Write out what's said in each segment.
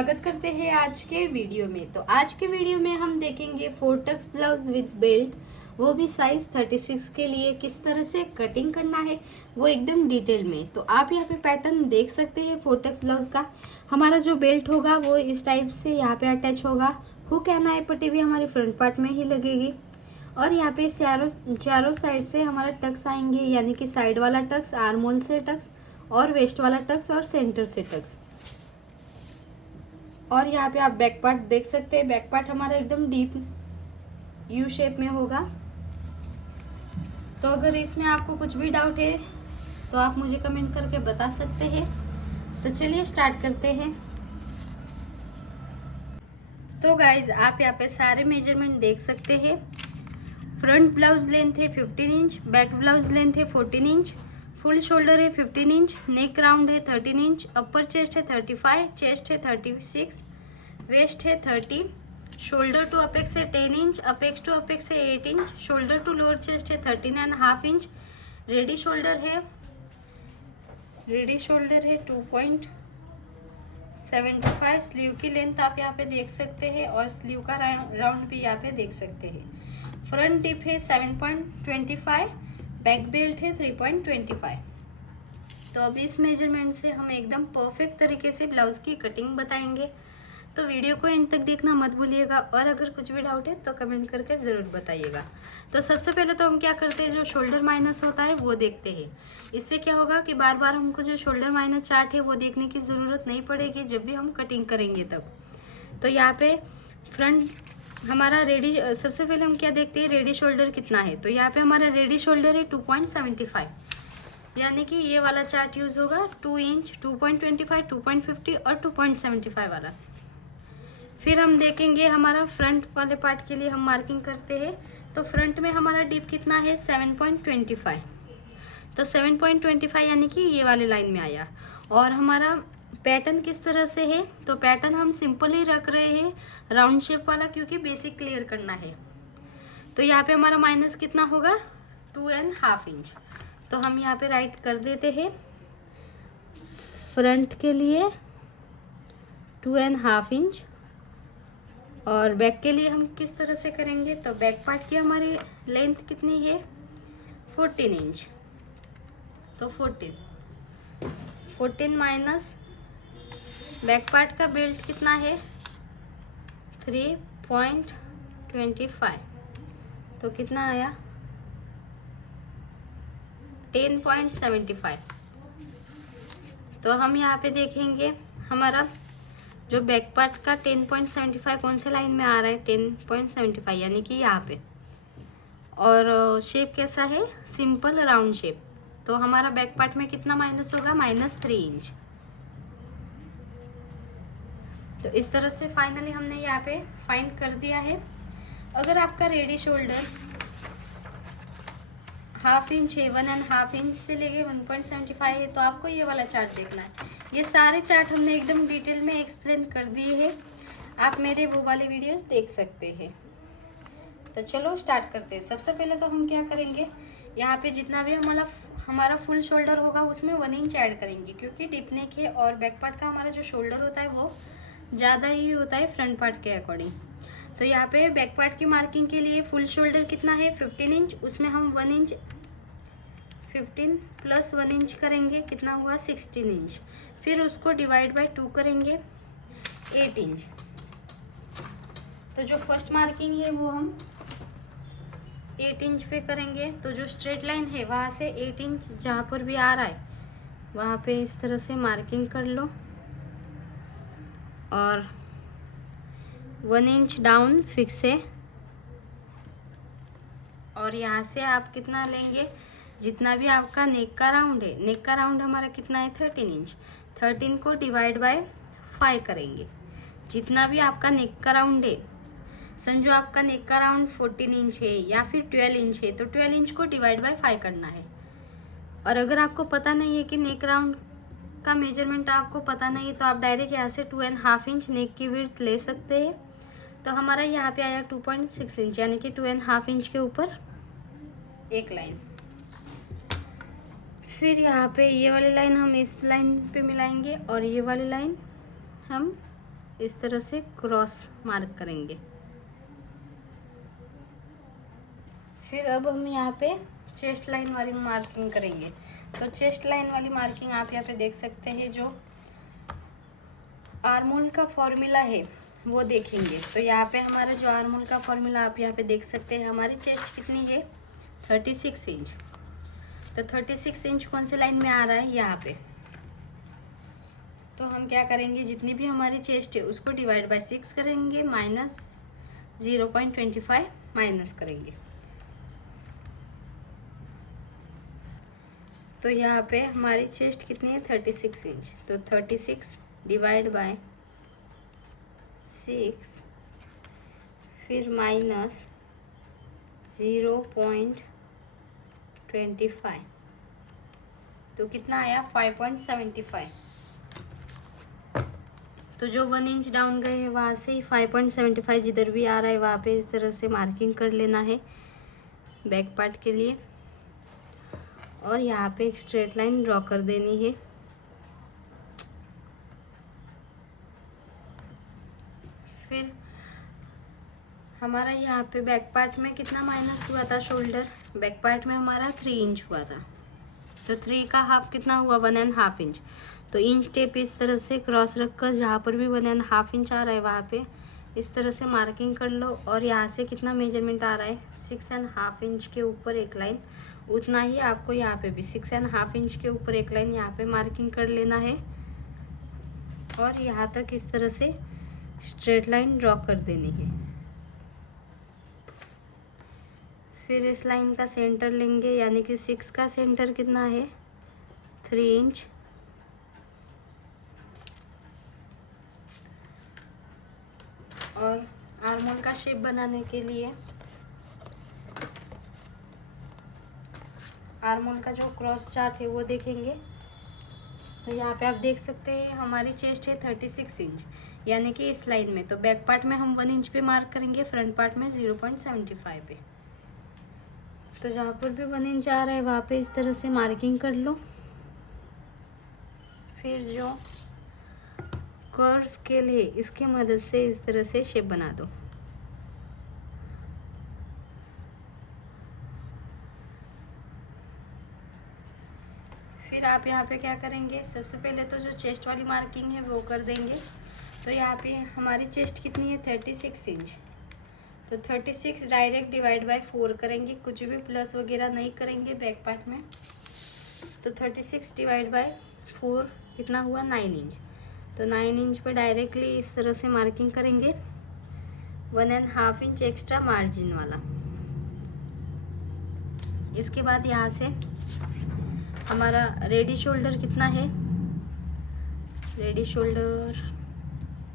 स्वागत करते हैं आज के वीडियो में। तो आज के वीडियो में हम देखेंगे फोर्टक्स ब्लाउज विद बेल्ट, वो भी साइज 36 के लिए किस तरह से कटिंग करना है वो एकदम डिटेल में। तो आप यहाँ पे पैटर्न देख सकते हैं फोर्टक्स ब्लाउज का। हमारा जो बेल्ट होगा वो इस टाइप से यहाँ पे अटैच होगा। हुक एंड आई पट्टी भी हमारी फ्रंट पार्ट में ही लगेगी और यहाँ पे चारों साइड से हमारा टक्स आएंगे, यानी कि साइड वाला टक्स, आर्म होल से टक्स और वेस्ट वाला टक्स और सेंटर से टक्स। और यहाँ पे आप बैक पार्ट देख सकते हैं। बैक पार्ट हमारा एकदम डीप यू शेप में होगा। तो अगर इसमें आपको कुछ भी डाउट है तो आप मुझे कमेंट करके बता सकते हैं। तो चलिए स्टार्ट करते हैं। तो गाइज आप यहाँ पे सारे मेजरमेंट देख सकते हैं। फ्रंट ब्लाउज लेंथ है 15 इंच, बैक ब्लाउज लेंथ है 14 इंच, फुल शोल्डर है 15 इंच, नेक राउंड है 13 इंच, अपर चेस्ट है 35, चेस्ट है 36, वेस्ट है 30, शोल्डर टू अपेक्स है 10 इंच, अपेक्स टू अपेक्स है 8 inch, shoulder to lower chest है 13.5 इंच, रेडी शोल्डर है 2.75, स्लीव की लेंथ आप यहाँ पे देख सकते हैं और स्लीव का राउंड भी यहाँ पे देख सकते हैं। फ्रंट डिप है 7.25, बैक बेल्ट है 3.25। तो अब इस मेजरमेंट से हम एकदम परफेक्ट तरीके से ब्लाउज की कटिंग बताएंगे। तो वीडियो को एंड तक देखना मत भूलिएगा और अगर कुछ भी डाउट है तो कमेंट करके ज़रूर बताइएगा। तो सबसे पहले तो हम क्या करते हैं, जो शोल्डर माइनस होता है वो देखते हैं। इससे क्या होगा कि बार बार हमको जो शोल्डर माइनस चार्ट है वो देखने की ज़रूरत नहीं पड़ेगी जब भी हम कटिंग करेंगे तब। तो यहाँ पे फ्रंट हमारा रेडी, सबसे पहले हम क्या देखते हैं, रेडी शोल्डर कितना है। तो यहाँ पे हमारा रेडी शोल्डर है 2.75, यानी कि ये वाला चार्ट यूज होगा 2 इंच, 2.25, 2.50 और 2.75 वाला। फिर हम देखेंगे हमारा फ्रंट वाले पार्ट के लिए हम मार्किंग करते हैं। तो फ्रंट में हमारा डीप कितना है 7.25, तो 7.25 यानी कि ये वाले लाइन में आया। और हमारा पैटर्न किस तरह से है, तो पैटर्न हम सिंपल ही रख रहे हैं, राउंड शेप वाला, क्योंकि बेसिक क्लियर करना है। तो यहाँ पे हमारा माइनस कितना होगा 2.5 इंच। तो हम यहाँ पे राइट कर देते हैं फ्रंट के लिए 2.5 इंच। और बैक के लिए हम किस तरह से करेंगे, तो बैक पार्ट की हमारी लेंथ कितनी है 14 इंच। तो 14 माइनस बैक पार्ट का बेल्ट कितना है 3.25, तो कितना आया 10.75। तो हम यहाँ पे देखेंगे हमारा जो बैक पार्ट का 10.75 कौन से लाइन में आ रहा है 10.75, यानी कि यहाँ पे। और शेप कैसा है, सिंपल राउंड शेप। तो हमारा बैक पार्ट में कितना माइनस होगा -3 इंच। तो इस तरह से फाइनली हमने यहाँ पे फाइंड कर दिया है। अगर आपका रेडी शोल्डर 1/2 इंच है, 1.5 इंच से लेके 1.75 है, तो आपको ये वाला चार्ट देखना है। ये सारे चार्ट हमने एकदम डिटेल में एक्सप्लेन कर दिए हैं, आप मेरे वो वाले वीडियोस देख सकते हैं। तो चलो स्टार्ट करते हैं। सबसे पहले तो हम क्या करेंगे, यहाँ पे जितना भी हमारा फुल शोल्डर होगा उसमें 1 इंच ऐड करेंगे, क्योंकि डिप नेक है और बैक पार्ट का हमारा जो शोल्डर होता है वो ज़्यादा ही होता है फ्रंट पार्ट के अकॉर्डिंग। तो यहाँ पे बैक पार्ट की मार्किंग के लिए फुल शोल्डर कितना है 15 इंच, उसमें हम 1 इंच 15 प्लस 1 इंच करेंगे, कितना हुआ 16 इंच। फिर उसको डिवाइड बाय 2 करेंगे 8 इंच। तो जो फर्स्ट मार्किंग है वो हम 8 इंच पे करेंगे। तो जो स्ट्रेट लाइन है वहाँ से 8 इंच जहाँ पर भी आ रहा है वहाँ पे इस तरह से मार्किंग कर लो और 1 इंच डाउन फिक्स है। और यहाँ से आप कितना लेंगे, जितना भी आपका नेक का राउंड है, नेक का राउंड हमारा कितना है 13 इंच, 13 को डिवाइड बाय 5 करेंगे। जितना भी आपका नेक का राउंड है, समझो आपका नेक का राउंड 14 इंच है या फिर 12 इंच है, तो 12 इंच को डिवाइड बाय 5 करना है। और अगर आपको पता नहीं है कि नेक राउंड का मेजरमेंट आपको पता नहीं है, तो आप डायरेक्ट यहाँ से 2.5 इंच नेक की विड्थ ले सकते हैं। तो हमारा यहाँ पे आया 2.6 इंच, यानी कि 2.5 इंच के ऊपर एक लाइन। फिर यहाँ पे ये वाली लाइन हम इस लाइन पे मिलाएंगे और ये वाली लाइन हम इस तरह से क्रॉस मार्क करेंगे। फिर अब हम यहाँ पे चेस्ट लाइन वाली मार्किंग करेंगे। तो चेस्ट लाइन वाली मार्किंग आप यहाँ पे देख सकते हैं, जो आर्मोल का फॉर्मूला है वो देखेंगे। तो यहाँ पे हमारा जो आर्मोल का फॉर्मूला आप यहाँ पे देख सकते हैं, हमारी चेस्ट कितनी है 36 इंच। तो 36 इंच कौन से लाइन में आ रहा है, यहाँ पे। तो हम क्या करेंगे, जितनी भी हमारी चेस्ट है उसको डिवाइड बाय 6 करेंगे, माइनस 0.25 माइनस करेंगे। तो यहाँ पे हमारी चेस्ट कितनी है 36 इंच। तो 36 डिवाइड बाय 6 फिर माइनस 0.25, तो कितना आया 5.75। तो जो 1 इंच डाउन गए हैं वहाँ से ही 5.75 जिधर भी आ रहा है वहाँ पे इस तरह से मार्किंग कर लेना है बैक पार्ट के लिए। और यहाँ पे एक स्ट्रेट लाइन ड्रॉ कर देनी है। फिर हमारा यहाँ पे बैक पार्ट में कितना माइनस हुआ था शोल्डर, बैक पार्ट में हमारा 3 इंच हुआ था। तो 3 का हाफ कितना हुआ 1.5 इंच। तो इंच टेप इस तरह से क्रॉस रखकर जहाँ पर भी 1.5 इंच आ रहा है वहाँ पे इस तरह से मार्किंग कर लो। और यहाँ से कितना मेजरमेंट आ रहा है 6.5 इंच के ऊपर एक लाइन, उतना ही आपको यहाँ पे भी 6.5 इंच के ऊपर एक लाइन यहाँ पे मार्किंग कर लेना है। और यहाँ तक इस तरह से स्ट्रेट लाइन ड्रॉ कर देनी है। फिर इस लाइन का सेंटर लेंगे, यानी कि 6 का सेंटर कितना है 3 इंच। और आर्मोल का शेप बनाने के लिए आर्मोल का जो क्रॉस चार्ट है वो देखेंगे। तो यहाँ पे आप देख सकते हैं हमारी चेस्ट है 36 इंच, यानी कि इस लाइन में। तो बैक पार्ट में हम 1 इंच पे मार्क करेंगे, फ्रंट पार्ट में 0.75 पे। तो जहाँ पर भी 1 इंच आ रहा है वहाँ पे इस तरह से मार्किंग कर लो। फिर जो कर्व स्केल है इसकी मदद से इस तरह से शेप बना दो। फिर आप यहाँ पे क्या करेंगे, सबसे पहले तो जो चेस्ट वाली मार्किंग है वो कर देंगे। तो यहाँ पे हमारी चेस्ट कितनी है 36 इंच। तो 36 डायरेक्ट डिवाइड बाय 4 करेंगे, कुछ भी प्लस वगैरह नहीं करेंगे बैक पार्ट में। तो 36 डिवाइड बाय 4 कितना हुआ 9 इंच। तो 9 इंच पे डायरेक्टली इस तरह से मार्किंग करेंगे, 1.5 इंच एक्स्ट्रा मार्जिन वाला। इसके बाद यहाँ से हमारा रेडी शोल्डर कितना है, रेडी शोल्डर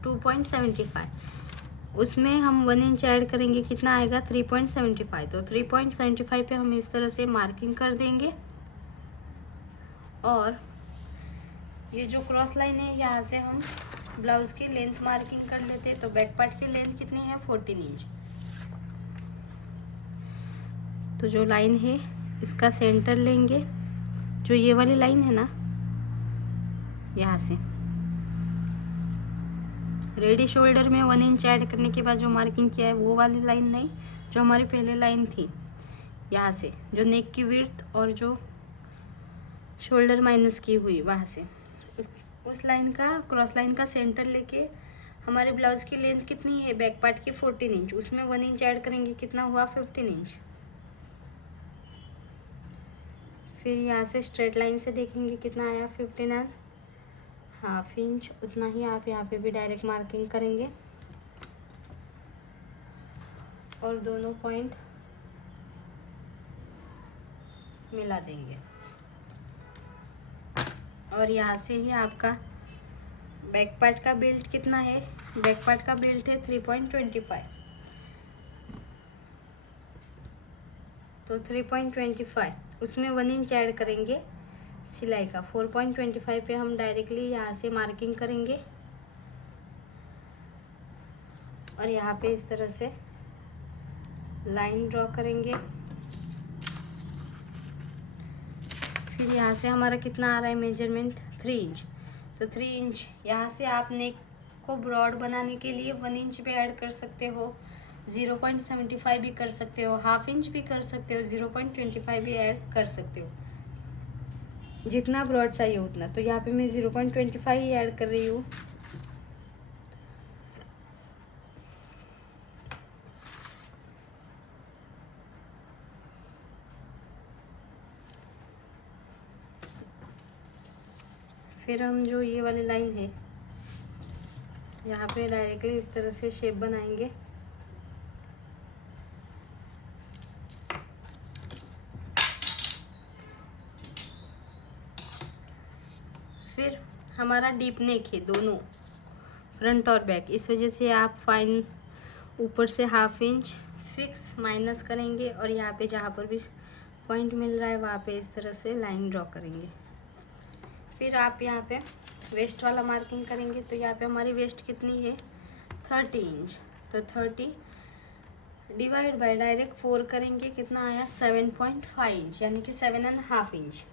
2.75, उसमें हम 1 इंच ऐड करेंगे, कितना आएगा 3.75। तो 3.75 पे हम इस तरह से मार्किंग कर देंगे। और ये जो क्रॉस लाइन है यहाँ से हम ब्लाउज की लेंथ मार्किंग कर लेते हैं। तो बैक पार्ट की लेंथ कितनी है 14 इंच। तो जो लाइन है इसका सेंटर लेंगे, जो ये वाली लाइन है ना, यहाँ से रेडी शोल्डर में 1 इंच ऐड करने के बाद जो मार्किंग किया है वो वाली लाइन नहीं, जो हमारी पहले लाइन थी यहाँ से, जो नेक की विड्थ और जो शोल्डर माइनस की हुई वहाँ से उस लाइन का क्रॉस लाइन का सेंटर लेके हमारे ब्लाउज की लेंथ कितनी है बैक पार्ट की 14 इंच, उसमें 1 इंच ऐड करेंगे, कितना हुआ 15 इंच। फिर यहाँ से स्ट्रेट लाइन से देखेंगे कितना आया 15.5 इंच, उतना ही आप यहाँ पे भी डायरेक्ट मार्किंग करेंगे और दोनों पॉइंट मिला देंगे। और यहाँ से ही आपका बैक पार्ट का बेल्ट कितना है, बैक पार्ट का बेल्ट है 3.25। तो 3.25 उसमें 1 इंच ऐड करेंगे सिलाई का, 4.25 पे हम डायरेक्टली यहाँ से मार्किंग करेंगे और यहाँ पे इस तरह से लाइन ड्रॉ करेंगे। फिर यहाँ से हमारा कितना आ रहा है मेजरमेंट 3 इंच। तो 3 इंच यहाँ से आप नेक को ब्रॉड बनाने के लिए 1 इंच भी ऐड कर सकते हो, 0.75 भी कर सकते हो, हाफ इंच भी कर सकते हो, 0.25 भी ऐड कर सकते हो, जितना ब्रॉड चाहिए उतना। तो यहाँ पे मैं 0.25 ही ऐड कर रही हूँ। फिर हम जो ये वाली लाइन है यहाँ पे डायरेक्टली इस तरह से शेप बनाएंगे। फिर हमारा डीप नेक है दोनों, फ्रंट और बैक, इस वजह से आप फाइन ऊपर से हाफ इंच फिक्स माइनस करेंगे और यहाँ पे जहाँ पर भी पॉइंट मिल रहा है वहाँ पे इस तरह से लाइन ड्रॉ करेंगे। फिर आप यहाँ पे वेस्ट वाला मार्किंग करेंगे। तो यहाँ पे हमारी वेस्ट कितनी है, 30 इंच। तो 30 डिवाइड बाय डायरेक्ट 4 करेंगे, कितना आया 7.5 इंच, यानी कि 7.5 इंच।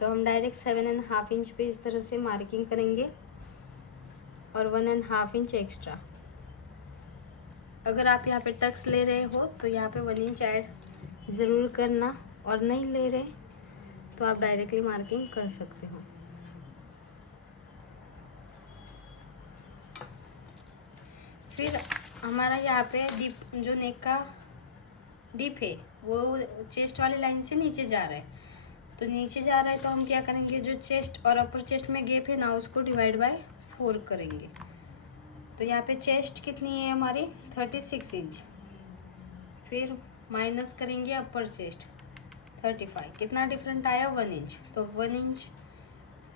तो हम डायरेक्ट 7.5 इंच पे इस तरह से मार्किंग करेंगे और 1.5 इंच एक्स्ट्रा। अगर आप यहाँ पे टक्स ले रहे हो तो यहाँ पे 1 इंच ऐड ज़रूर करना, और नहीं ले रहे तो आप डायरेक्टली मार्किंग कर सकते हो। फिर हमारा यहाँ पे डीप, जो नेक का डीप है वो चेस्ट वाली लाइन से नीचे जा रहा है। तो नीचे जा रहा है तो हम क्या करेंगे, जो चेस्ट और अपर चेस्ट में गैप है ना, उसको डिवाइड बाय 4 करेंगे। तो यहाँ पे चेस्ट कितनी है हमारी, 36 इंच। फिर माइनस करेंगे अपर चेस्ट 35, कितना डिफरेंट आया 1 इंच। तो 1 इंच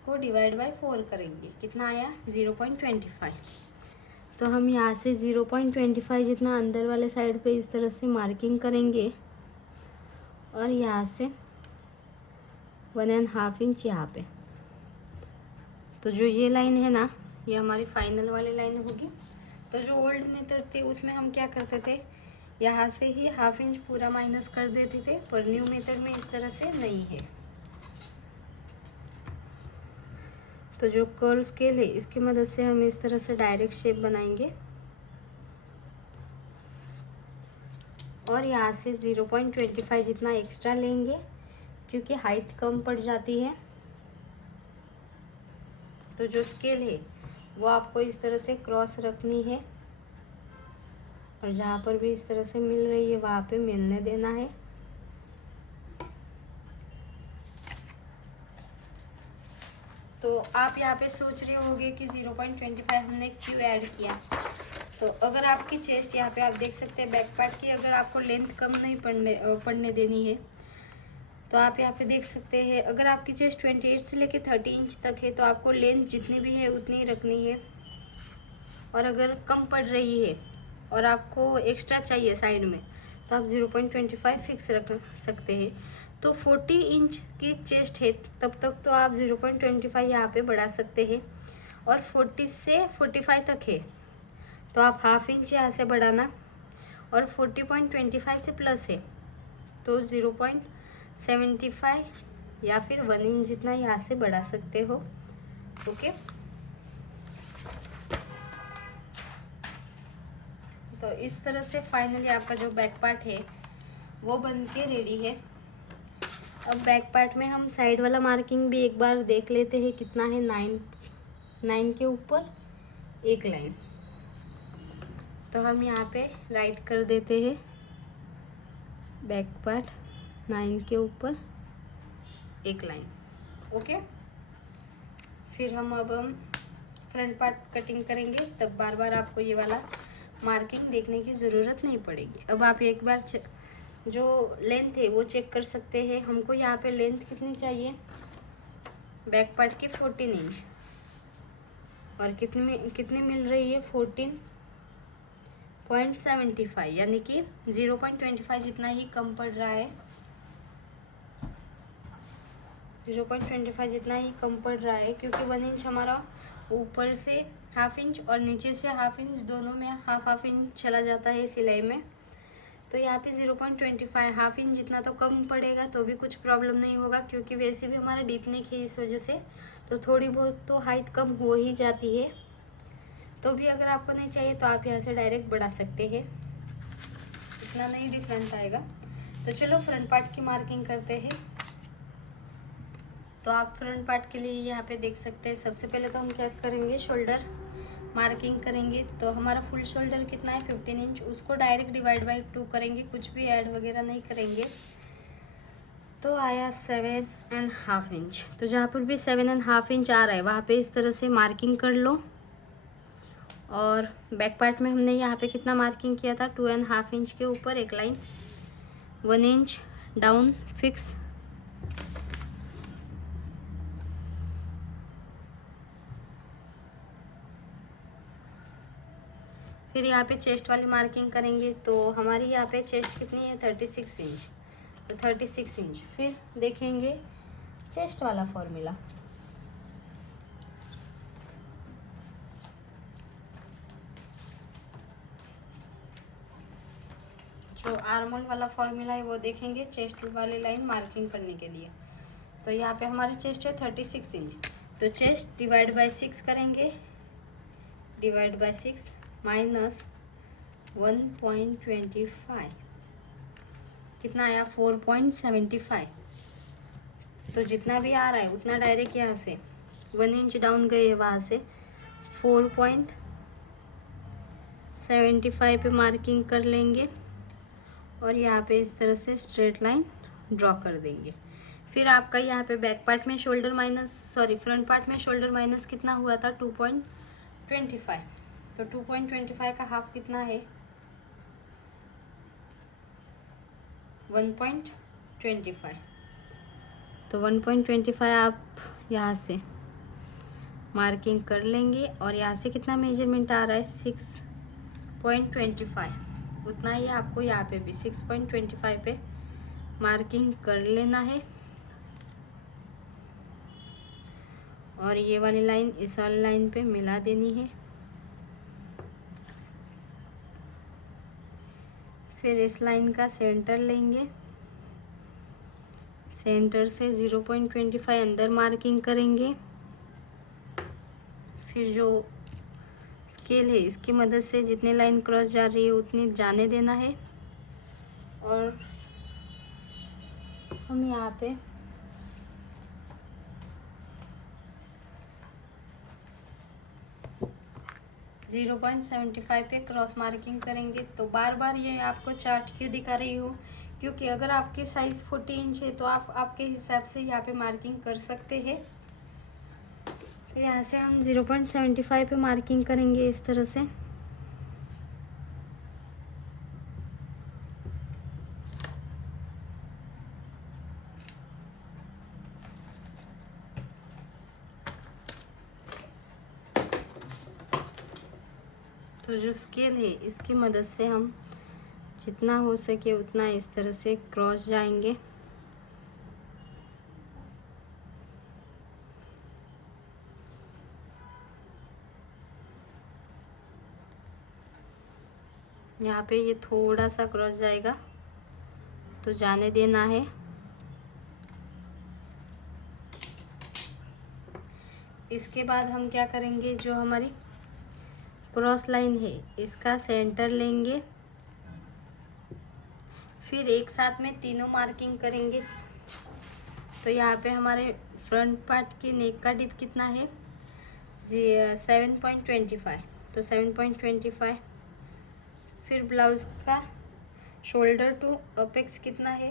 को डिवाइड बाय 4 करेंगे, कितना आया 0.25। तो हम यहाँ से 0.25 जितना अंदर वाले साइड पे इस तरह से मार्किंग करेंगे और यहाँ से 1.5 इंच यहाँ पे। तो जो ये लाइन है ना, ये हमारी फाइनल वाली लाइन होगी। तो जो ओल्ड मेथड थी उसमें हम क्या करते थे, यहाँ से ही हाफ इंच पूरा माइनस कर देते थे, पर न्यू मेथड में इस तरह से नहीं है। तो जो कर्व स्केल है इसकी मदद से हम इस तरह से डायरेक्ट शेप बनाएंगे और यहाँ से 0.25 जितना एक्स्ट्रा लेंगे, क्योंकि हाइट कम पड़ जाती है। तो जो स्केल है वो आपको इस तरह से क्रॉस रखनी है और जहाँ पर भी इस तरह से मिल रही है वहाँ पे मिलने देना है। तो आप यहाँ पे सोच रहे होंगे कि 0.25 हमने क्यों ऐड किया। तो अगर आपकी चेस्ट, यहाँ पे आप देख सकते हैं बैक पार्ट की, अगर आपको लेंथ कम नहीं पड़ने देनी है तो आप यहाँ पे देख सकते हैं, अगर आपकी चेस्ट 28 से लेके 30 इंच तक है तो आपको लेंथ जितनी भी है उतनी ही रखनी है। और अगर कम पड़ रही है और आपको एक्स्ट्रा चाहिए साइड में तो आप 0.25 फिक्स रख सकते हैं। तो 40 इंच की चेस्ट है तब तक तो आप 0.25 यहाँ पे बढ़ा सकते हैं, और 40 से 45 तक है तो आप हाफ इंच यहाँ से बढ़ाना, और 40.25 से प्लस है तो 0.75 या फिर 1 इंच जितना यहाँ से बढ़ा सकते हो। ओके, तो इस तरह से फाइनली आपका जो बैक पार्ट है वो बन के रेडी है। अब बैक पार्ट में हम साइड वाला मार्किंग भी एक बार देख लेते हैं, कितना है 9 के ऊपर एक लाइन। तो हम यहाँ पे राइट कर देते हैं बैक पार्ट 9 के ऊपर एक लाइन। ओके, फिर हम फ्रंट पार्ट कटिंग करेंगे, तब बार बार आपको ये वाला मार्किंग देखने की ज़रूरत नहीं पड़ेगी। अब आप एक बार जो लेंथ है वो चेक कर सकते हैं। हमको यहाँ पे लेंथ कितनी चाहिए, बैक पार्ट की 14 इंच, और कितनी मिल रही है 14.75, यानी कि 0.25 जितना ही कम पड़ रहा है, 0.25 जितना ही कम पड़ रहा है, क्योंकि 1 इंच हमारा ऊपर से हाफ इंच और नीचे से हाफ इंच, दोनों में हाफ इंच चला जाता है सिलाई में। तो यहाँ पे 0.25 हाफ इंच जितना तो कम पड़ेगा तो भी कुछ प्रॉब्लम नहीं होगा, क्योंकि वैसे भी हमारा डीप नेक है, इस वजह से तो थोड़ी बहुत तो हाइट कम हो ही जाती है। तो भी अगर आपको नहीं चाहिए तो आप यहाँ से डायरेक्ट बढ़ा सकते हैं, इतना नहीं डिफरेंट आएगा। तो चलो फ्रंट पार्ट की मार्किंग करते हैं। तो आप फ्रंट पार्ट के लिए यहाँ पे देख सकते हैं, सबसे पहले तो हम क्या करेंगे, शोल्डर मार्किंग करेंगे। तो हमारा फुल शोल्डर कितना है 15 इंच, उसको डायरेक्ट डिवाइड बाई 2 करेंगे, कुछ भी ऐड वगैरह नहीं करेंगे। तो आया 7.5 इंच। तो जहाँ पर भी 7.5 इंच आ रहा है वहाँ पे इस तरह से मार्किंग कर लो। और बैक पार्ट में हमने यहाँ पे कितना मार्किंग किया था, 2.5 इंच के ऊपर एक लाइन, 1 इंच डाउन फिक्स। फिर यहाँ पे चेस्ट वाली मार्किंग करेंगे। तो हमारी यहाँ पे चेस्ट कितनी है 36 इंच, तो 36 इंच। फिर देखेंगे चेस्ट वाला फॉर्मूला, जो आर्मोल वाला फॉर्मूला है वो देखेंगे चेस्ट वाली लाइन मार्किंग करने के लिए। तो यहाँ पे हमारी चेस्ट है 36 इंच, तो चेस्ट डिवाइड बाय 6 करेंगे, डिवाइड बाय 6 माइनस 1.25 कितना आया 4.75। तो जितना भी आ रहा है उतना डायरेक्ट यहाँ से 1 इंच डाउन गए, वहाँ से 4.75 पे मार्किंग कर लेंगे और यहाँ पे इस तरह से स्ट्रेट लाइन ड्रॉ कर देंगे। फिर आपका यहाँ पे बैक पार्ट में shoulder minus, sorry front part में शोल्डर माइनस कितना हुआ था 2.25। तो 2.25 का हाफ कितना है 1.25। तो 1.25 आप यहाँ से मार्किंग कर लेंगे और यहाँ से कितना मेजरमेंट आ रहा है 6.25, उतना ही आपको यहाँ पे भी 6.25 पे मार्किंग कर लेना है। और ये वाली लाइन इस वाली लाइन पे मिला देनी है। फिर इस लाइन का सेंटर लेंगे, सेंटर से 0.25 अंदर मार्किंग करेंगे। फिर जो स्केल है इसकी मदद से जितने लाइन क्रॉस जा रही है उतनी जाने देना है। और हम यहाँ पे जीरो 0.75 पे क्रॉस मार्किंग करेंगे। तो बार बार ये आपको चार्ट क्यों दिखा रही हूँ, क्योंकि अगर आपकी साइज़ 40 इंच है तो आप आपके हिसाब से यहाँ पे मार्किंग कर सकते हैं। तो यहाँ से हम 0.75 पे मार्किंग करेंगे इस तरह से। तो जो स्केल है इसकी मदद से हम जितना हो सके उतना इस तरह से क्रॉस जाएंगे। यहाँ पे ये थोड़ा सा क्रॉस जाएगा तो जाने देना है। इसके बाद हम क्या करेंगे, जो हमारी क्रॉस लाइन है इसका सेंटर लेंगे, फिर एक साथ में तीनों मार्किंग करेंगे। तो यहाँ पे हमारे फ्रंट पार्ट की नेक का डिप कितना है 7.25, तो 7.25। फिर ब्लाउज का शोल्डर टू अपेक्स कितना है,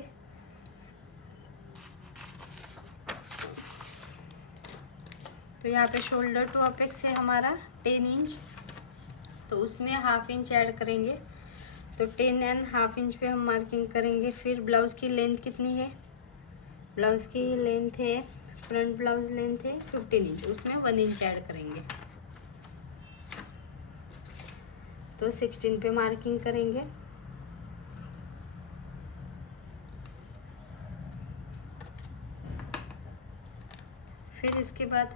तो यहाँ पे शोल्डर टू अपेक्स है हमारा 10 इंच, तो उसमें हाफ इंच ऐड करेंगे। तो 10.5 इंच पे हम मार्किंग करेंगे। फिर ब्लाउज़ की लेंथ कितनी है, ब्लाउज़ की लेंथ है, फ्रंट ब्लाउज लेंथ है 15 इंच, उसमें 1 इंच ऐड करेंगे, तो 16 पे मार्किंग करेंगे। फिर इसके बाद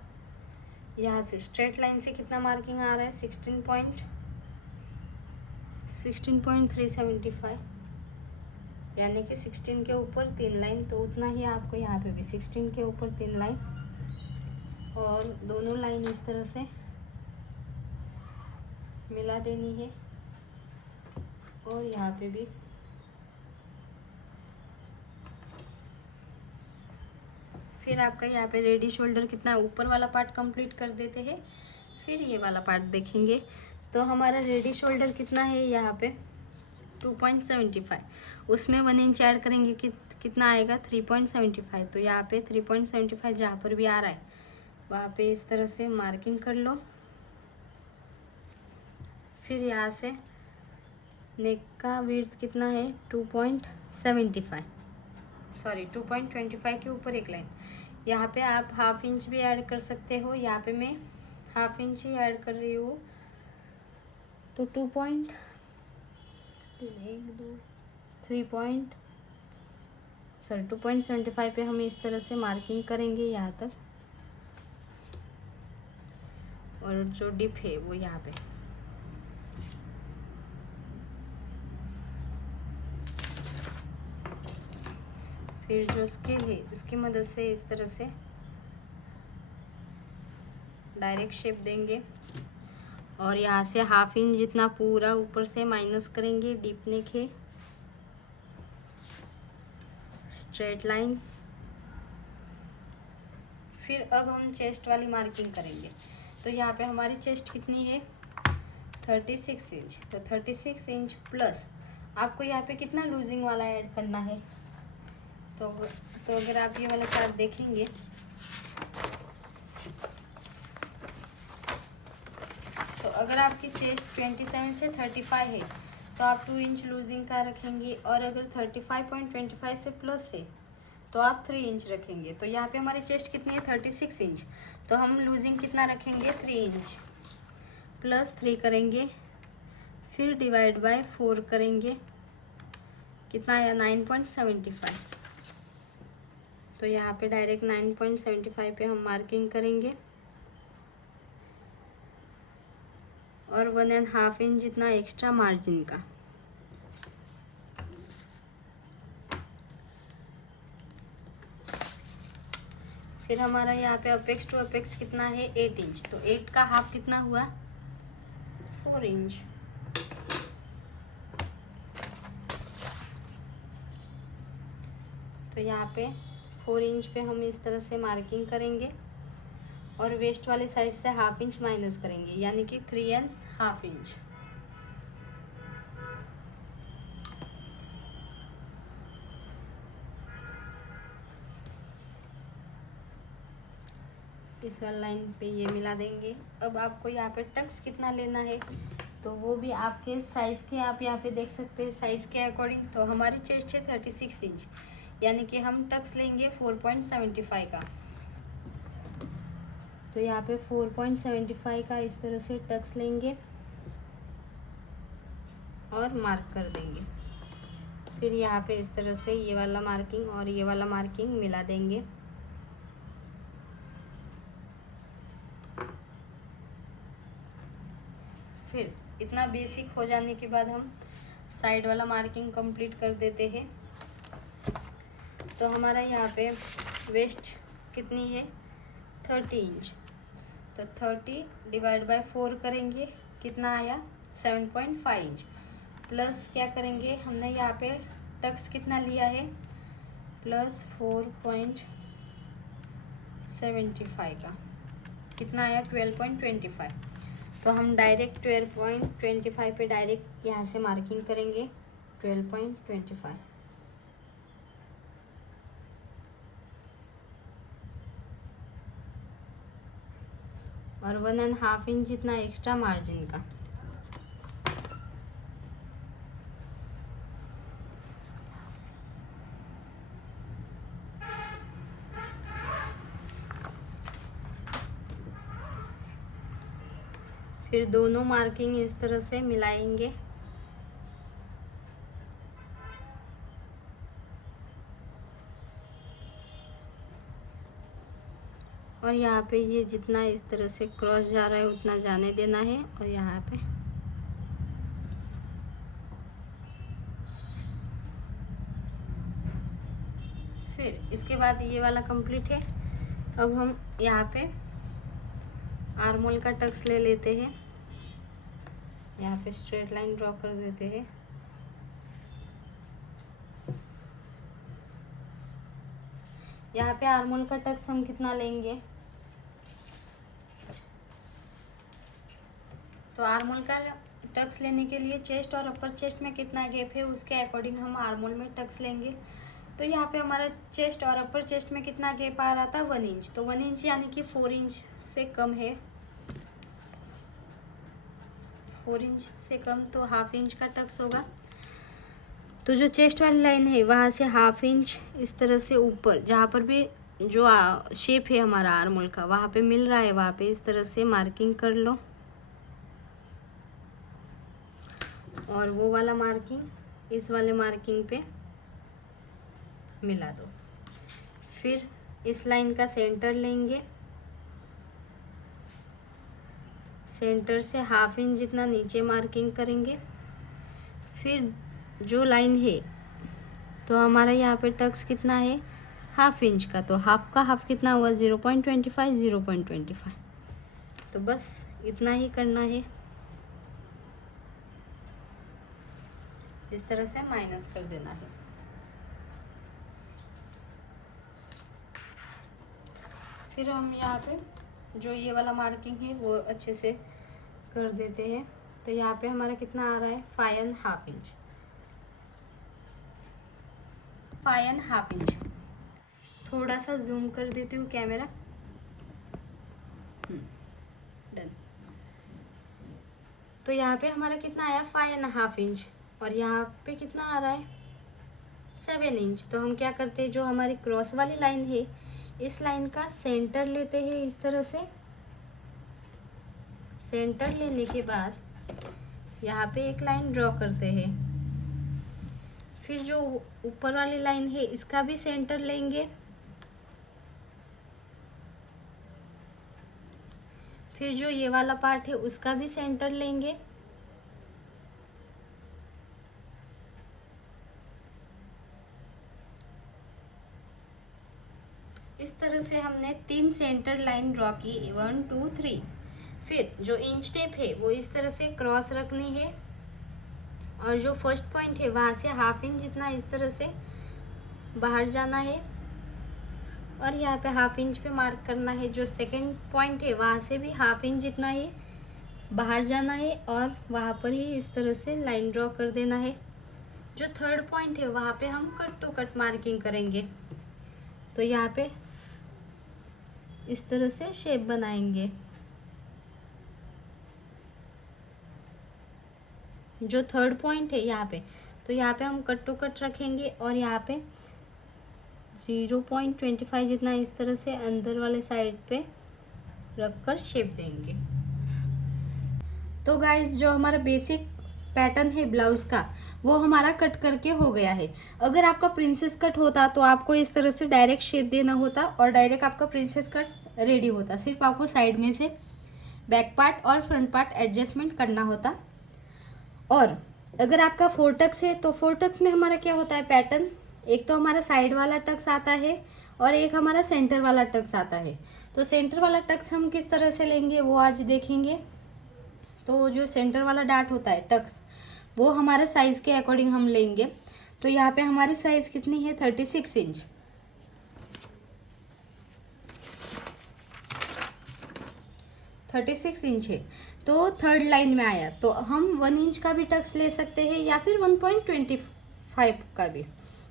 यहाँ से स्ट्रेट लाइन से कितना मार्किंग आ रहा है 16.375, यानी कि 16 के ऊपर 3 लाइन, तो उतना ही आपको यहाँ पे भी 16 के ऊपर 3 लाइन, और दोनों लाइन इस तरह से मिला देनी है और यहाँ पे भी फिर आपका यहाँ पे रेडी शोल्डर कितना ऊपर वाला पार्ट कंप्लीट कर देते हैं, फिर ये वाला पार्ट देखेंगे। तो हमारा रेडी शोल्डर कितना है यहाँ पे 2.75, उसमें 1 इंच ऐड करेंगे कितना आएगा 3.75। तो यहाँ पे 3.75 जहाँ पर भी आ रहा है वहाँ पे इस तरह से मार्किंग कर लो। फिर यहाँ से नेक का विड्थ कितना है 2.75, सॉरी 2.25 के ऊपर एक लाइन। यहाँ पे आप हाफ इंच भी ऐड कर सकते हो, यहाँ पे मैं हाफ इंच ही ऐड कर रही हूँ। तो 2.75 पे हम इस तरह से मार्किंग करेंगे यहाँ तक, और जो डिप है वो यहाँ पे। फिर जो स्केल है इसकी मदद से इस तरह से डायरेक्ट शेप देंगे और यहाँ से हाफ इंच जितना पूरा ऊपर से माइनस करेंगे। डीप नेक है, स्ट्रेट लाइन। फिर अब हम चेस्ट वाली मार्किंग करेंगे। तो यहाँ पे हमारी चेस्ट कितनी है 36 इंच। तो 36 इंच प्लस आपको यहाँ पे कितना लूजिंग वाला ऐड करना है। तो अगर आप ये वाला चार्ट देखेंगे तो अगर आपकी चेस्ट 27 से 35 है तो आप 2 इंच लूजिंग का रखेंगे, और अगर 35.25 से प्लस है तो आप 3 इंच रखेंगे। तो यहाँ पे हमारी चेस्ट कितनी है 36 इंच, तो हम लूजिंग कितना रखेंगे 3 इंच प्लस 3 करेंगे, फिर डिवाइड बाय 4 करेंगे, कितना आया 9.75। तो यहाँ पे डायरेक्ट 9.75 पे हम मार्किंग करेंगे और 1.5 इंच जितना एक्स्ट्रा मार्जिन का। फिर हमारा यहाँ पे अपेक्स टू अपेक्स कितना है 8 इंच। तो 8 का हाफ कितना हुआ 4 इंच। तो यहाँ पे 4 इंच पे हम इस तरह से मार्किंग करेंगे और वेस्ट वाले साइड से हाफ इंच माइनस करेंगे, यानी कि 3.5 इंच। इस वाली लाइन पे ये मिला देंगे। अब आपको यहाँ पे टक्स कितना लेना है तो वो भी आपके साइज़ के आप यहाँ पे देख सकते हैं साइज़ के अकॉर्डिंग। तो हमारी चेस्ट है 36 इंच, यानी कि हम टक्स लेंगे 4.75 का। तो यहाँ पे 4.75 का इस तरह से टक्स लेंगे और मार्क कर देंगे। फिर यहाँ पे इस तरह से ये वाला मार्किंग और ये वाला मार्किंग मिला देंगे। फिर इतना बेसिक हो जाने के बाद हम साइड वाला मार्किंग कंप्लीट कर देते हैं। तो हमारा यहाँ पे वेस्ट कितनी है 30 इंच। तो 30 डिवाइड बाय 4 करेंगे, कितना आया 7.5 इंच। प्लस क्या करेंगे, हमने यहाँ पे टक्स कितना लिया है प्लस 4.75 का, कितना आया 12.25। तो हम डायरेक्ट 12.25 पे डायरेक्ट यहाँ से मार्किंग करेंगे 12.25। और 1.5 इंच जितना एक्स्ट्रा मार्जिन का। फिर दोनों मार्किंग इस तरह से मिलाएंगे। और यहाँ पे ये जितना इस तरह से क्रॉस जा रहा है उतना जाने देना है। और यहाँ पे फिर इसके बाद ये वाला कंप्लीट है। अब हम यहाँ पे आर्मोल का टक्स ले लेते हैं। यहाँ पे स्ट्रेट लाइन ड्रॉ कर देते हैं। यहाँ पे आर्मोल का टक्स हम कितना लेंगे, तो आर्मोल का टक्स लेने के लिए चेस्ट और अपर चेस्ट में कितना गैप है उसके अकॉर्डिंग हम आर्मोल में टक्स लेंगे। तो यहाँ पे हमारा चेस्ट और अपर चेस्ट में कितना गैप आ रहा था 1 इंच, तो 1 इंच यानी कि 4 इंच से कम है, 4 इंच से कम, तो हाफ इंच का टक्स होगा। तो जो चेस्ट वाली लाइन है वहाँ से हाफ इंच इस तरह से ऊपर, जहाँ पर भी जो शेप है हमारा आर्मोल का वहाँ पे मिल रहा है, वहाँ पे इस तरह से मार्किंग कर लो और वो वाला मार्किंग इस वाले मार्किंग पे मिला दो। फिर इस लाइन का सेंटर लेंगे, सेंटर से हाफ इंच जितना नीचे मार्किंग करेंगे। फिर जो लाइन है तो हमारा यहाँ पे टक्स कितना है हाफ इंच का, तो हाफ का हाफ कितना हुआ 0.25, 0.25। तो बस इतना ही करना है, इस तरह से माइनस कर देना है। फिर हम यहाँ पे जो ये वाला मार्किंग है वो अच्छे से कर देते हैं। तो यहाँ पे हमारा कितना आ रहा है 5.5 इंच, 5.5 इंच। थोड़ा सा जूम कर देती हूँ कैमरा, डन। तो यहाँ पे हमारा कितना आया 5.5 इंच और यहाँ पे कितना आ रहा है 7 इंच। तो हम क्या करते हैं, जो हमारी क्रॉस वाली लाइन है इस लाइन का सेंटर लेते हैं, इस तरह से सेंटर लेने के बाद यहाँ पे एक लाइन ड्रॉ करते हैं। फिर जो ऊपर वाली लाइन है इसका भी सेंटर लेंगे, फिर जो ये वाला पार्ट है उसका भी सेंटर लेंगे, इस तरह से हमने 3 सेंटर लाइन ड्रॉ की 1 2 3। फिर जो इंच टेप है वो इस तरह से क्रॉस रखनी है और जो फर्स्ट पॉइंट है वहाँ से हाफ इंच जितना इस तरह से बाहर जाना है और यहाँ पे हाफ इंच पे मार्क करना है। जो सेकंड पॉइंट है वहाँ से भी हाफ इंच जितना ही बाहर जाना है और वहाँ पर ही इस तरह से लाइन ड्रॉ कर देना है। जो थर्ड पॉइंट है वहाँ पे हम कट टू कट मार्किंग करेंगे, तो यहाँ पे इस तरह से शेप बनाएंगे। जो थर्ड पॉइंट है यहाँ पे, तो यहाँ पे हम कट टू कट रखेंगे और यहाँ पे 0.25 जितना इस तरह से अंदर वाले साइड पे रखकर शेप देंगे। तो गाइस जो हमारा बेसिक पैटर्न है ब्लाउज का वो हमारा कट करके हो गया है। अगर आपका प्रिंसेस कट होता तो आपको इस तरह से डायरेक्ट शेप देना होता और डायरेक्ट आपका प्रिंसेस कट रेडी होता। सिर्फ आपको साइड में से बैक पार्ट और फ्रंट पार्ट एडजस्टमेंट करना होता। और अगर आपका 4 टक्स है तो 4 टक्स में हमारा क्या होता है पैटर्न, एक तो हमारा साइड वाला टक्स आता है और एक हमारा सेंटर वाला टक्स आता है। तो सेंटर वाला टक्स हम किस तरह से लेंगे वो आज देखेंगे। तो जो सेंटर वाला डार्ट होता है टक्स वो हमारे साइज़ के अकॉर्डिंग हम लेंगे। तो यहाँ पे हमारी साइज़ कितनी है 36 इंच। 36 इंच है तो थर्ड लाइन में आया, तो हम 1 इंच का भी टक्स ले सकते हैं या फिर 1.25 का भी।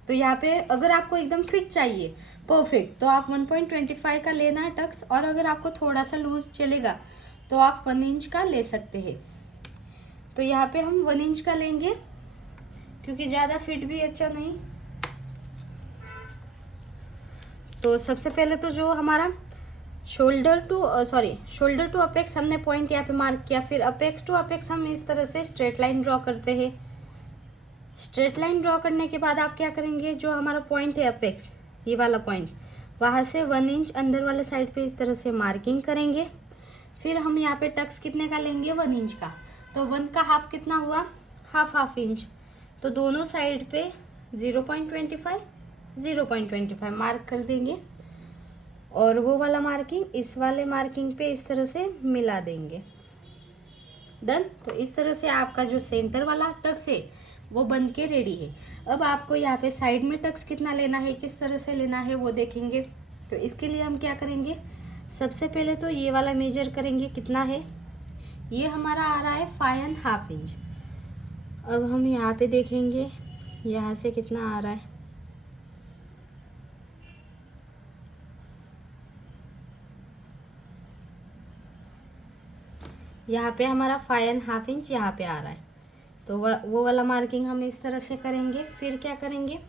तो यहाँ पे अगर आपको एकदम फिट चाहिए परफेक्ट तो आप 1.25 का लेना टक्स, और अगर आपको थोड़ा सा लूज चलेगा तो आप 1 इंच का ले सकते हैं। तो यहाँ पे हम 1 इंच का लेंगे क्योंकि ज़्यादा फिट भी अच्छा नहीं। तो सबसे पहले तो जो हमारा शोल्डर टू अपेक्स हमने पॉइंट यहाँ पे मार्क किया, फिर अपेक्स टू अपेक्स हम इस तरह से स्ट्रेट लाइन ड्रॉ करते हैं। स्ट्रेट लाइन ड्रॉ करने के बाद आप क्या करेंगे, जो हमारा पॉइंट है अपेक्स ये वाला पॉइंट वहाँ से 1 इंच अंदर वाले साइड पे इस तरह से मार्किंग करेंगे। फिर हम यहाँ पे टक्स कितने का लेंगे 1 इंच का, तो 1 का हाफ कितना हुआ हाफ इंच। तो दोनों साइड पे 0.25 मार्क कर देंगे और वो वाला मार्किंग इस वाले मार्किंग पे इस तरह से मिला देंगे। डन। तो इस तरह से आपका जो सेंटर वाला टक्स है वो बन के रेडी है। अब आपको यहाँ पे साइड में टक्स कितना लेना है, किस तरह से लेना है वो देखेंगे। तो इसके लिए हम क्या करेंगे, सबसे पहले तो ये वाला मेजर करेंगे कितना है। ये हमारा आ रहा है 5.5 इंच। अब हम यहाँ पे देखेंगे यहाँ से कितना आ रहा है। यहाँ पे हमारा 5.5 इंच यहाँ पे आ रहा है। तो वो वाला मार्किंग हम इस तरह से करेंगे। फिर क्या करेंगे,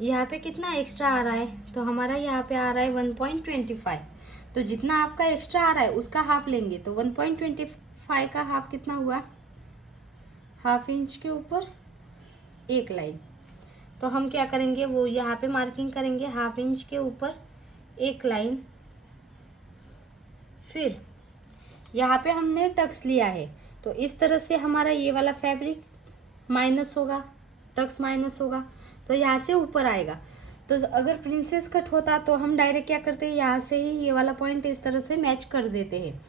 यहाँ पे कितना एक्स्ट्रा आ रहा है, तो हमारा यहाँ पे आ रहा है 1.25। तो जितना आपका एक्स्ट्रा आ रहा है उसका हाफ लेंगे। तो 1.25 का हाफ कितना हुआ, हाफ इंच के ऊपर एक लाइन। तो हम क्या करेंगे, वो यहाँ पे मार्किंग करेंगे हाफ इंच के ऊपर एक लाइन। फिर यहाँ पे हमने टक्स लिया है, तो इस तरह से हमारा ये वाला फैब्रिक माइनस होगा, टक्स माइनस होगा, तो यहाँ से ऊपर आएगा। तो अगर प्रिंसेस कट होता तो हम डायरेक्ट क्या करते हैं, यहाँ से ही ये वाला पॉइंट इस तरह से मैच कर देते हैं।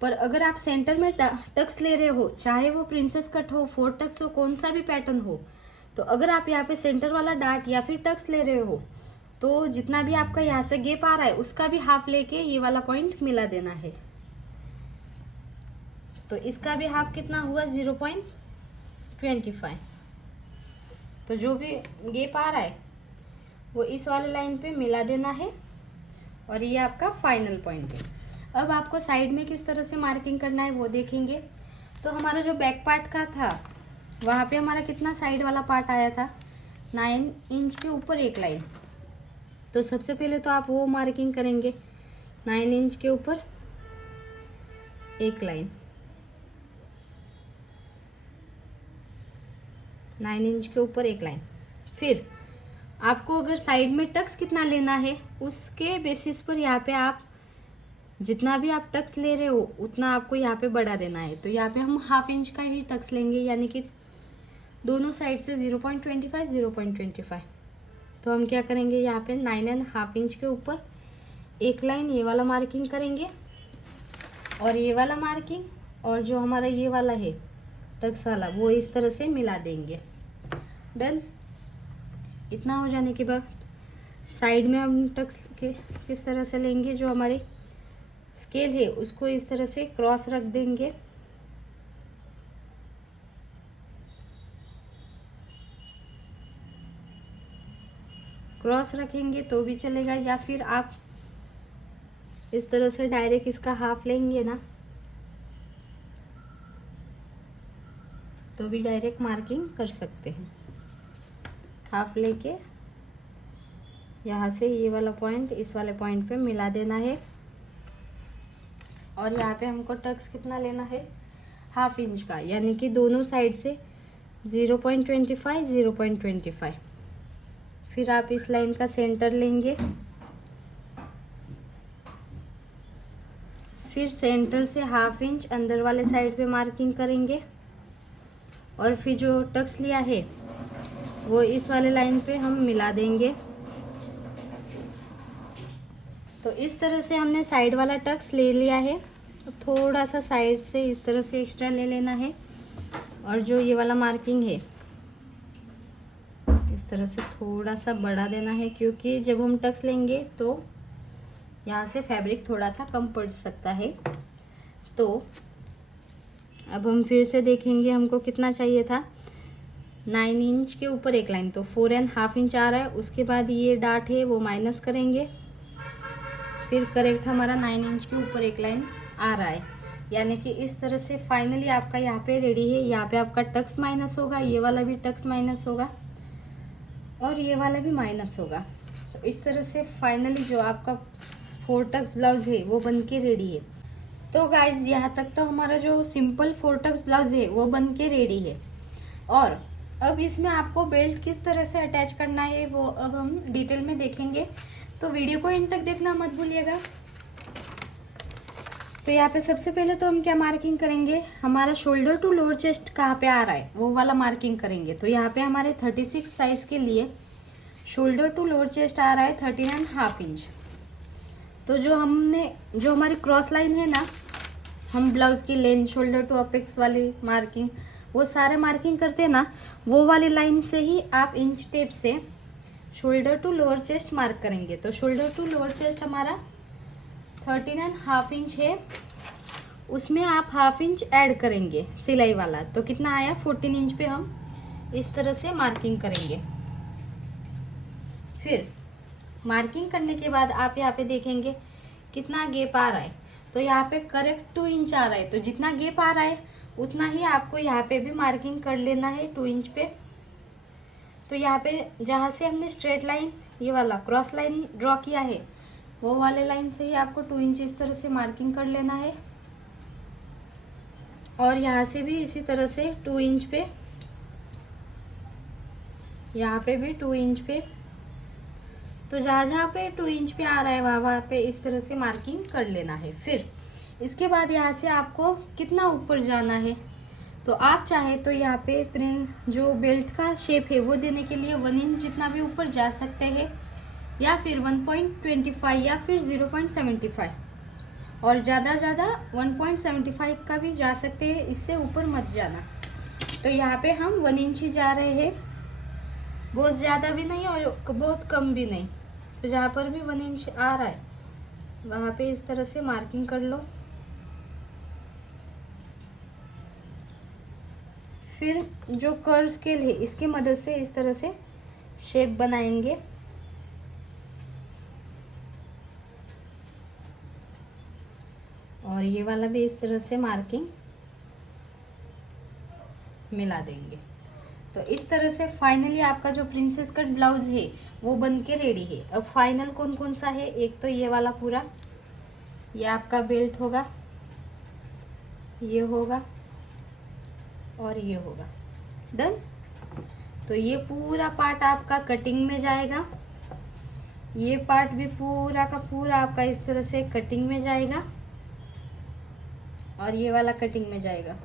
पर अगर आप सेंटर में टक्स ले रहे हो, चाहे वो प्रिंसेस कट हो, 4 टक्स हो, कौन सा भी पैटर्न हो, तो अगर आप यहाँ पे सेंटर वाला डार्ट या फिर टक्स ले रहे हो तो जितना भी आपका यहाँ से गैप आ रहा है उसका भी हाफ लेके ये वाला पॉइंट मिला देना है। तो इसका भी हाफ कितना हुआ, 0.25। तो जो भी गैप आ रहा है वो इस वाले लाइन पे मिला देना है और ये आपका फाइनल पॉइंट है। अब आपको साइड में किस तरह से मार्किंग करना है वो देखेंगे। तो हमारा जो बैक पार्ट का था वहाँ पे हमारा कितना साइड वाला पार्ट आया था, 9 इंच के ऊपर एक लाइन। तो सबसे पहले तो आप वो मार्किंग करेंगे 9 इंच के ऊपर एक लाइन, 9 इंच के ऊपर एक लाइन। फिर आपको अगर साइड में टक्स कितना लेना है उसके बेसिस पर यहाँ पे आप जितना भी आप टक्स ले रहे हो उतना आपको यहाँ पे बढ़ा देना है। तो यहाँ पे हम हाफ इंच का ही टक्स लेंगे, यानी कि दोनों साइड से 0.25 0.25। तो हम क्या करेंगे, यहाँ पे 9.5 इंच के ऊपर एक लाइन ये वाला मार्किंग करेंगे और ये वाला मार्किंग और जो हमारा ये वाला है टक्स वाला वो इस तरह से मिला देंगे। डन। इतना हो जाने के बाद साइड में हम टक्स किस तरह से लेंगे, जो हमारे स्केल है उसको इस तरह से क्रॉस रख देंगे। क्रॉस रखेंगे तो भी चलेगा, या फिर आप इस तरह से डायरेक्ट इसका हाफ लेंगे ना तो भी डायरेक्ट मार्किंग कर सकते हैं। हाफ लेके यहाँ से ये वाला पॉइंट इस वाले पॉइंट पे मिला देना है और यहाँ पे हमको टक्स कितना लेना है, हाफ इंच का, यानी कि दोनों साइड से 0.25 0.25। फिर आप इस लाइन का सेंटर लेंगे, फिर सेंटर से हाफ इंच अंदर वाले साइड पे मार्किंग करेंगे और फिर जो टक्स लिया है वो इस वाले लाइन पे हम मिला देंगे। तो इस तरह से हमने साइड वाला टक्स ले लिया है। तो थोड़ा सा साइड से इस तरह से एक्स्ट्रा ले लेना है और जो ये वाला मार्किंग है इस तरह से थोड़ा सा बढ़ा देना है, क्योंकि जब हम टक्स लेंगे तो यहाँ से फैब्रिक थोड़ा सा कम पड़ सकता है। तो अब हम फिर से देखेंगे हमको कितना चाहिए था, 9 इंच के ऊपर एक लाइन, तो 4.5 इंच आ रहा है। उसके बाद ये डार्ट है वो माइनस करेंगे, फिर करेक्ट हमारा 9 इंच के ऊपर एक लाइन आ रहा है। यानी कि इस तरह से फाइनली आपका यहाँ पे रेडी है। यहाँ पे आपका टक्स माइनस होगा, ये वाला भी टक्स माइनस होगा और ये वाला भी माइनस होगा। तो इस तरह से फाइनली जो आपका 4 टक्स ब्लाउज है वो बन के रेडी है। तो गाइज यहाँ तक तो हमारा जो सिंपल 4 टक्स ब्लाउज है वो बन के रेडी है। और अब इसमें आपको बेल्ट किस तरह से अटैच करना है वो अब हम डिटेल में देखेंगे, तो वीडियो को एंड तक देखना मत भूलिएगा। तो यहाँ पे सबसे पहले तो हम क्या मार्किंग करेंगे, हमारा शोल्डर टू लोअर चेस्ट कहाँ पे आ रहा है वो वाला मार्किंग करेंगे। तो यहाँ पे हमारे 36 साइज के लिए शोल्डर टू लोअर चेस्ट आ रहा है 13.5 इंच। तो जो हमारी क्रॉस लाइन है ना हम ब्लाउज की लेंथ, शोल्डर टू अपेक्स वाली मार्किंग, वो सारे मार्किंग करते हैं ना, वो वाली लाइन से ही आप इंच टेप से shoulder to lower chest mark करेंगे। तो शोल्डर टू लोअर चेस्ट हमारा 13.5 इंच है, उसमें आप हाफ इंच ऐड करेंगे सिलाई वाला, तो कितना आया 14 इंच पे हम इस तरह से मार्किंग करेंगे। फिर मार्किंग करने के बाद आप यहाँ पे देखेंगे कितना गैप आ रहा है, तो यहाँ पे करेक्ट 2 इंच आ रहा है। तो जितना गैप आ रहा है उतना ही आपको यहाँ पे भी मार्किंग कर लेना है 2 इंच पे। तो यहाँ पे जहाँ से हमने स्ट्रेट लाइन, ये वाला क्रॉस लाइन ड्रॉ किया है, वो वाले लाइन से ही आपको 2 इंच इस तरह से मार्किंग कर लेना है। और यहाँ से भी इसी तरह से 2 इंच पे, यहाँ पे भी 2 इंच पे। तो जहाँ जहाँ पे 2 इंच पे आ रहा है वहाँ पे इस तरह से मार्किंग कर लेना है। फिर इसके बाद यहाँ से आपको कितना ऊपर जाना है, तो आप चाहे तो यहाँ पे प्रिंट जो बेल्ट का शेप है वो देने के लिए 1 इंच जितना भी ऊपर जा सकते हैं, या फिर 1.25 या फिर 0.75, और ज़्यादा 1.75 का भी जा सकते हैं, इससे ऊपर मत जाना। तो यहाँ पे हम 1 इंच ही जा रहे हैं, बहुत ज़्यादा भी नहीं और बहुत कम भी नहीं। तो जहाँ पर भी 1 इंच आ रहा है वहाँ पे इस तरह से मार्किंग कर लो। फिर जो कर्व स्केल है इसकी मदद से इस तरह से शेप बनाएंगे। और ये वाला भी इस तरह से मार्किंग मिला देंगे। तो इस तरह से फाइनली आपका जो प्रिंसेस कट ब्लाउज है वो बन के रेडी है। अब फाइनल कौन कौन सा है, एक तो ये वाला पूरा, ये आपका बेल्ट होगा, ये होगा और ये होगा। डन। तो ये पूरा पार्ट आपका कटिंग में जाएगा, ये पार्ट भी पूरा का पूरा आपका इस तरह से कटिंग में जाएगा, और ये वाला कटिंग में जाएगा।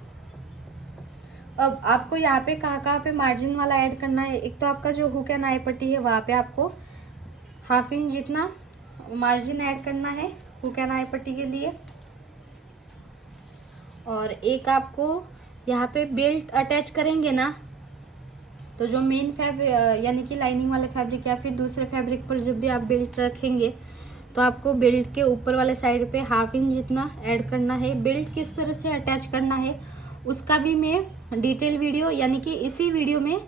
अब आपको यहाँ पे कहाँ पे मार्जिन वाला ऐड करना है, एक तो आपका जो हुक एंड आई पट्टी है वहाँ पे आपको हाफ इंच जितना मार्जिन ऐड करना है हुक एंड आई पट्टी के लिए। और एक आपको यहाँ पे बेल्ट अटैच करेंगे ना, तो जो मेन फैब्रिक यानी कि लाइनिंग वाले फैब्रिक या फिर दूसरे फैब्रिक पर जब भी आप बेल्ट रखेंगे तो आपको बेल्ट के ऊपर वाले साइड पे हाफ इंच जितना ऐड करना है। बेल्ट किस तरह से अटैच करना है उसका भी मैं डिटेल वीडियो यानी कि इसी वीडियो में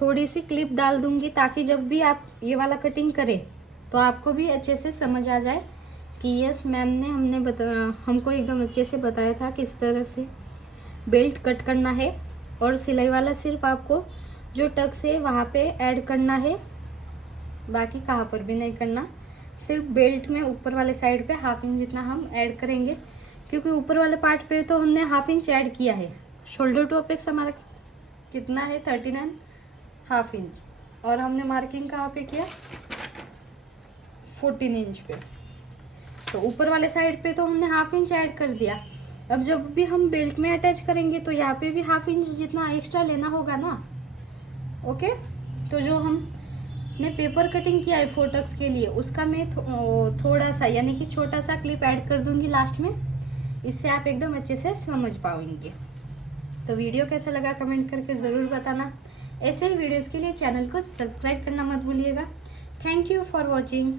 थोड़ी सी क्लिप डाल दूंगी, ताकि जब भी आप ये वाला कटिंग करें तो आपको भी अच्छे से समझ आ जाए कि यस मैम ने हमको एकदम अच्छे से बताया था किस तरह से बेल्ट कट करना है। और सिलाई वाला सिर्फ आपको जो टक्स है वहाँ पे ऐड करना है, बाकी कहाँ पर भी नहीं करना। सिर्फ बेल्ट में ऊपर वाले साइड पे हाफ इंच जितना हम ऐड करेंगे, क्योंकि ऊपर वाले पार्ट पे तो हमने हाफ इंच ऐड किया है। शोल्डर टू अपेक्स हमारा कितना है 13.5 इंच, और हमने मार्किंग कहाँ पे किया 14 इंच पे। तो ऊपर वाले साइड पे तो हमने हाफ इंच ऐड कर दिया। अब जब भी हम बेल्ट में अटैच करेंगे तो यहाँ पे भी हाफ इंच जितना एक्स्ट्रा लेना होगा ना। ओके, तो जो हमने पेपर कटिंग किया है 4 टक्स के लिए उसका मैं थोड़ा सा यानी कि छोटा सा क्लिप ऐड कर दूंगी लास्ट में, इससे आप एकदम अच्छे से समझ पाएंगे। तो वीडियो कैसा लगा कमेंट करके ज़रूर बताना। ऐसे ही वीडियोस के लिए चैनल को सब्सक्राइब करना मत भूलिएगा। Thank you for watching.